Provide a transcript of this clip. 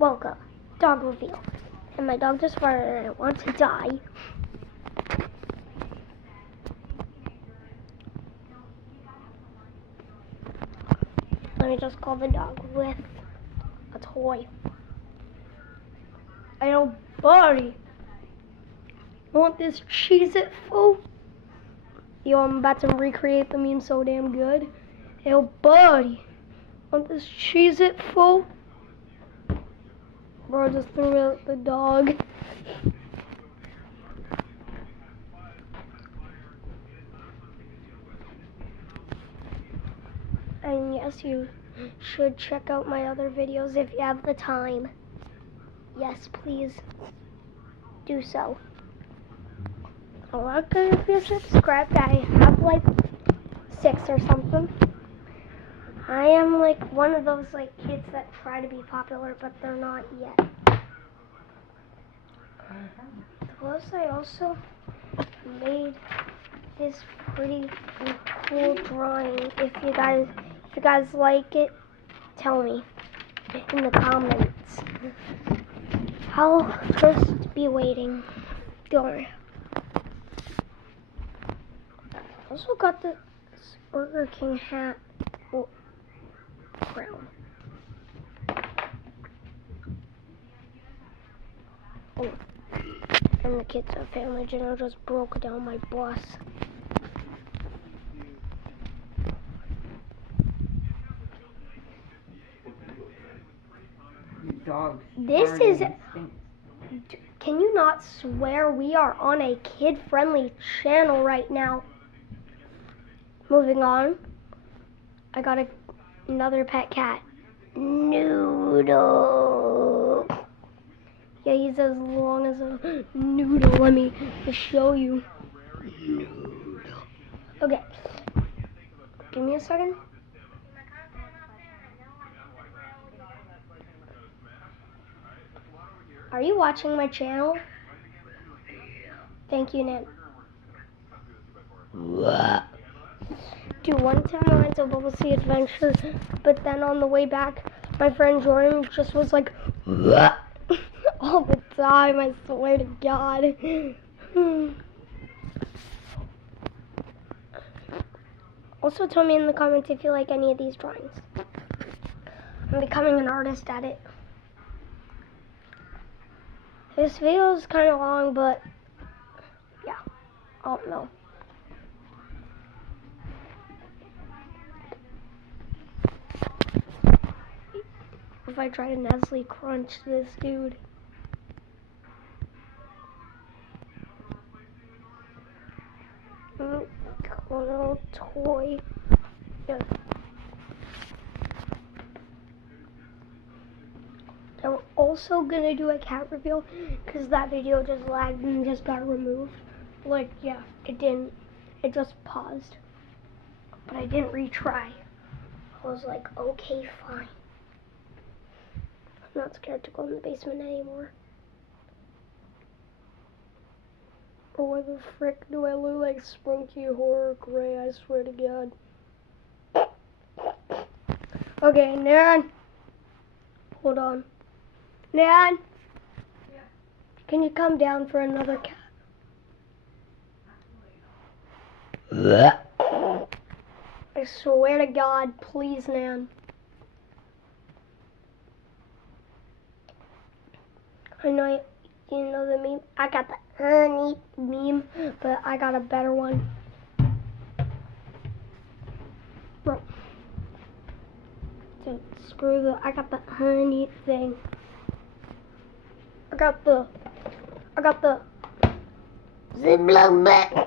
woke up. Dog reveal. And my dog just farted and I want to die. Let me just call the dog with a toy. Hey, oh, buddy. Want this Cheez-It fool? Yo, I'm about to recreate the meme so damn good. Hey, oh, buddy. Want this Cheez-It fool? Bro just threw out the dog. And yes, you should check out my other videos if you have the time. Yes, please do so. Like if you're subscribed, I have like 6 or something. I am like one of those like kids that try to be popular, but they're not yet. Plus, I also made this pretty cool drawing. If you guys like it, tell me in the comments. I'll just be waiting. Don't worry. I also got this Burger King hat. Oh, crown. Oh. And the kids at Family Dinner just broke down my bus. Dogs. This is... Can you not swear we are on a kid-friendly channel right now? Moving on. I got another pet cat. Noodle. Yeah, he's as long as a noodle. Let me show you. Noodle. Okay. Give me a second. Are you watching my channel? Thank you, Nan. Dude, one time I went to Bubble Sea Adventure, but then on the way back, my friend Jordan just was like, all the time, I swear to God. Also, tell me in the comments if you like any of these drawings. I'm becoming an artist at it. This video is kind of long, but yeah, I don't know. If I try to Nestle Crunch this dude. Little toy. Yeah. I'm also gonna do a cat reveal because that video just lagged and just got removed. Like, yeah, it didn't. It just paused. But I didn't retry. I was like, okay, fine. I'm not scared to go in the basement anymore. Or why the frick do I look like Spunky Horror Gray? I swear to God. Okay, Nan. Hold on. Nan? Yeah. Can you come down for another cat? I swear to God, please, Nan. I know you know the meme. I got the honey meme, but I got a better one. Bro. So screw the. I got the honey thing. I got the. Ziploc bag.